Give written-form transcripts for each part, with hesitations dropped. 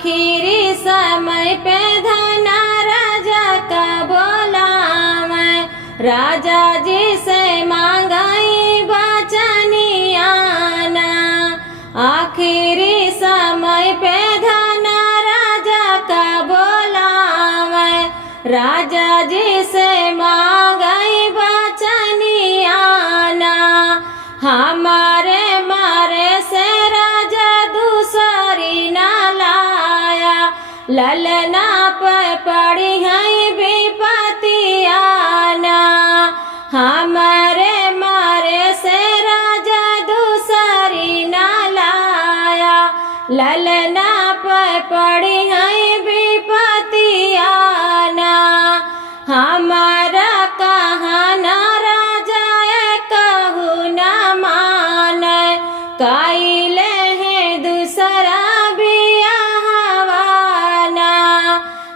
आखिरी समय पे धना राजा का बोलावे, राजा जी से मांगाई बचनियाना। आखिरी समय पे धना राजा का बोलावे, राजा जी से मांगाई बचनियाना। हमारे मारे से राजा दूसरी ना लाया, ललना पे पड़ी है विपतियाना। हमारे मारे से राजा दूसरी ना लाया, ललना पे पड़ी है विपतियाना। हमारा कहना राजा कहू न माने, काइले है दूसरा बियाहवाना।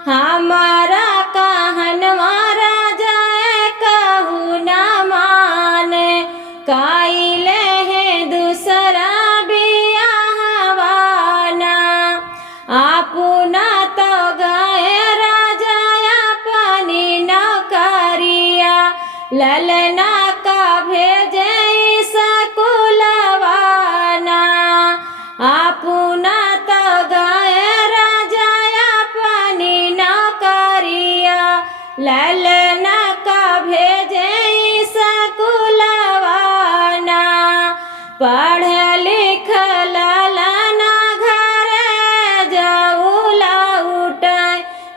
हमारा कहनवा राजा कहू न माने, काइले है दूसरा बियाहवाना। आपुना तो गए राजा अपनी नौकरिया, ललना का भेजे सकुलवाना। आपुना तो गए राजा अपनी नौकरिया, ललना का भेजे सकुलवाना। पढ़ लिख ललना घरे जाऊला उठे,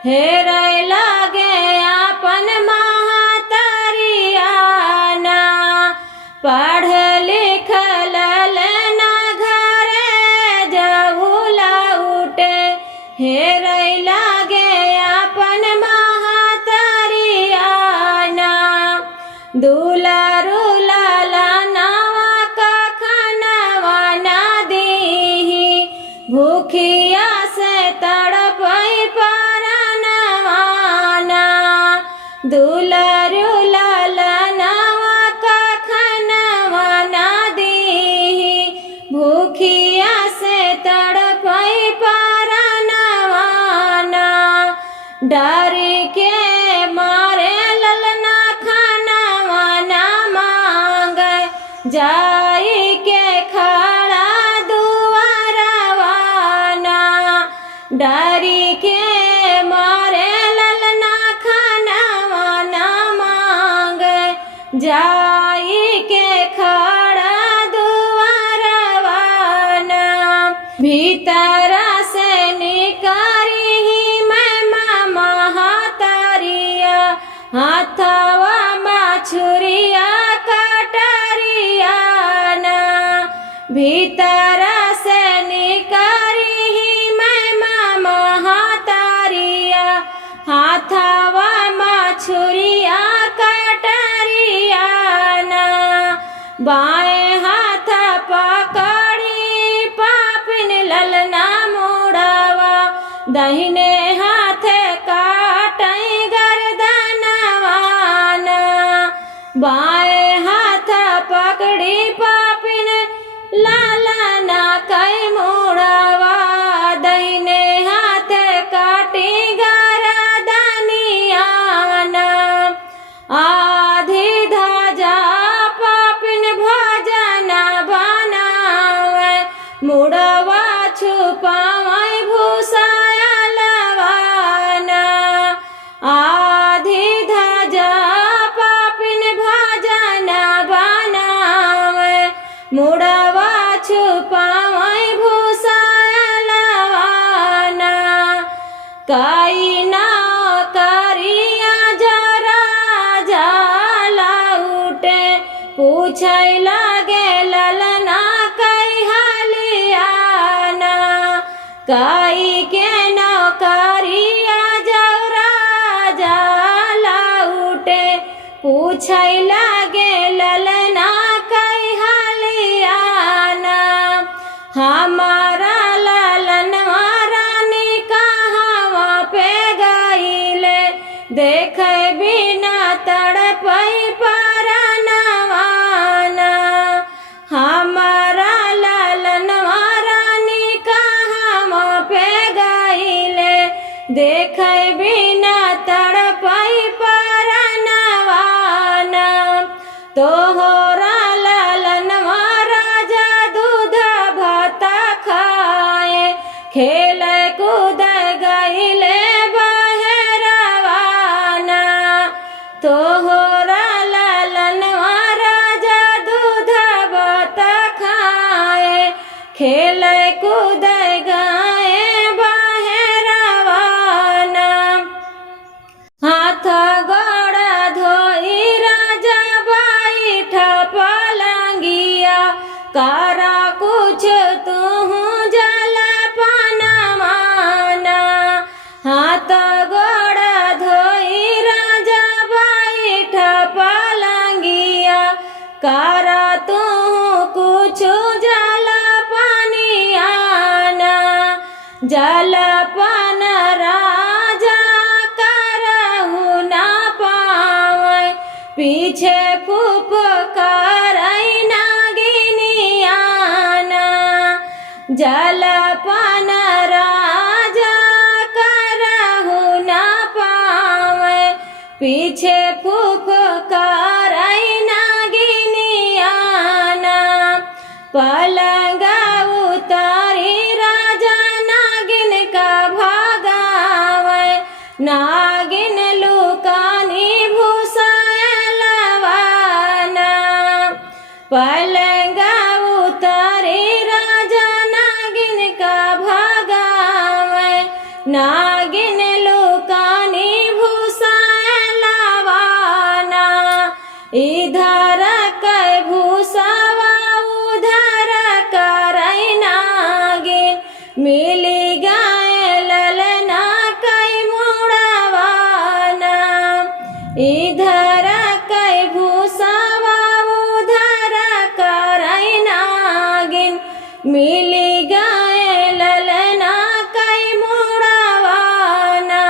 हेरे लगे अपन महतरियाना। पढ़ लिख ललना घरे जाऊला उठे, हेरे लगे अपन महतरियाना। दुलारू ललनावा कखनवा ना दीही, भूखिया से तड़पई परनवाना। दुलारू ललनावा कखनवा ना दीही, भूखिया से तड़पई परनवाना। डरी के मारे ललना खानवा ना मांगे, जाई के खड़ा दुआरवाना। डरी के मारे ललना खानवा ना मांगे, जाई के खड़ा दुआरवाना। भीतर से निकारी मैं मामा हाथरिया, हाथवा माछुरिया कटरियाना। भीतर से निकारी मैं मामा हाथरिया, हाथवा माछुरिया कटरियाना। बाएं हाथ पकड़ी पापिन ललना मुड़वा, दाहिने हाथ काटई गर्दनवाना। बाएं हाथ पकड़ी पापिन ललना कई मुड़वा, दाहिने हाथ काटी गर्दनियाना। आधी धाजा पापिन भोजन बनावे, मुड़वा छुपावे भूसायलवाना। आधी धाजा पापिन भोजन बनावे, मुड़वा छुपावे भूसायलवाना। काई नौकरिया जरा जाला उठे, पूछै लगे ललना कई हालियाना। काई के नौकरिया जरा जाला उठे, पूछै लगे ललना कई हालियाना। हमारा ललनवा रानी कहवा पे गईले, देखे बिना तड़पई परनवाना। हमारा ललनवा रानी कहवा पे गई देखे बिना तड़पई परनवाना तोहरा ललनवा राजा दूध भात खाए खेल कूद गईले बहरवाना तोहरा ललनवा राजा दूध भात खाए खेल कूद गए बहरवाना हाथ गोड़ धोई राजा बैठ पलंगिया करा कुछ तू जलपान माना हाथ गोड़ धोई राजा बैठ पलंगिया करा तू कुछ जलपानियाना जलपान राजा करहु ना पावे पीछे फूफ करई नागिनियाना जलपान राजा करहु ना पावे पीछे फूफ करई नागिनियाना पलंग उतारी राजा नागिन का भगावे नागिन लुकानी भूसालवाना पलंग उतारी राजा नागिन का भगावे नागिन लुकानी भूसालवाना इधर कै भूसावा उधर करई नागिन मिली गए ललना कै मुड़वाना इधर कै भूसावा उधर करई नागिन मिली गए ललना कै मुड़वाना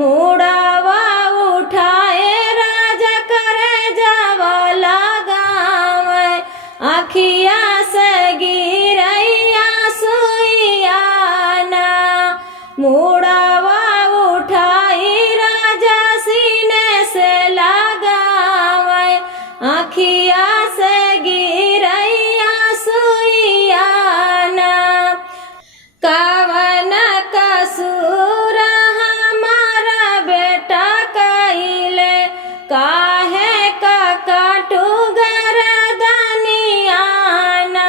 मुड़वा उठाए राजा करे जावा लगावे आखिया से गिरैया सुइयाना मुड़वा उठाई राजा सीने से लगावे आखिया से गिरैया सुइयाना कवन कसूर हमारा बेटा कइले काहे का काटू गरदनियाना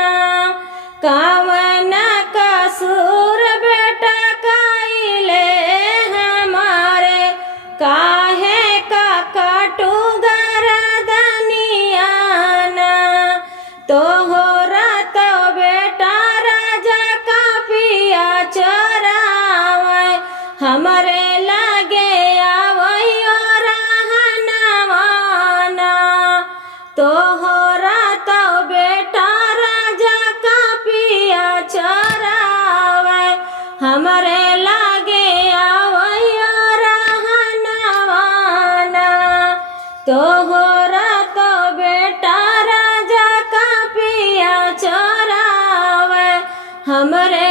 कवन कसूर बेटा कइले हमारे काहे का काटू गरदनियाना तोहरा तो बेटा राजा का पिया चोरावे हमरे लगे आवैयो रहनवाना तोहरा तो बेटा राजा का पिया चोरावे हमरे लगे आवैयो रहनवाना तोहरा तो बेटा राजा का पिया चोरावे हमरे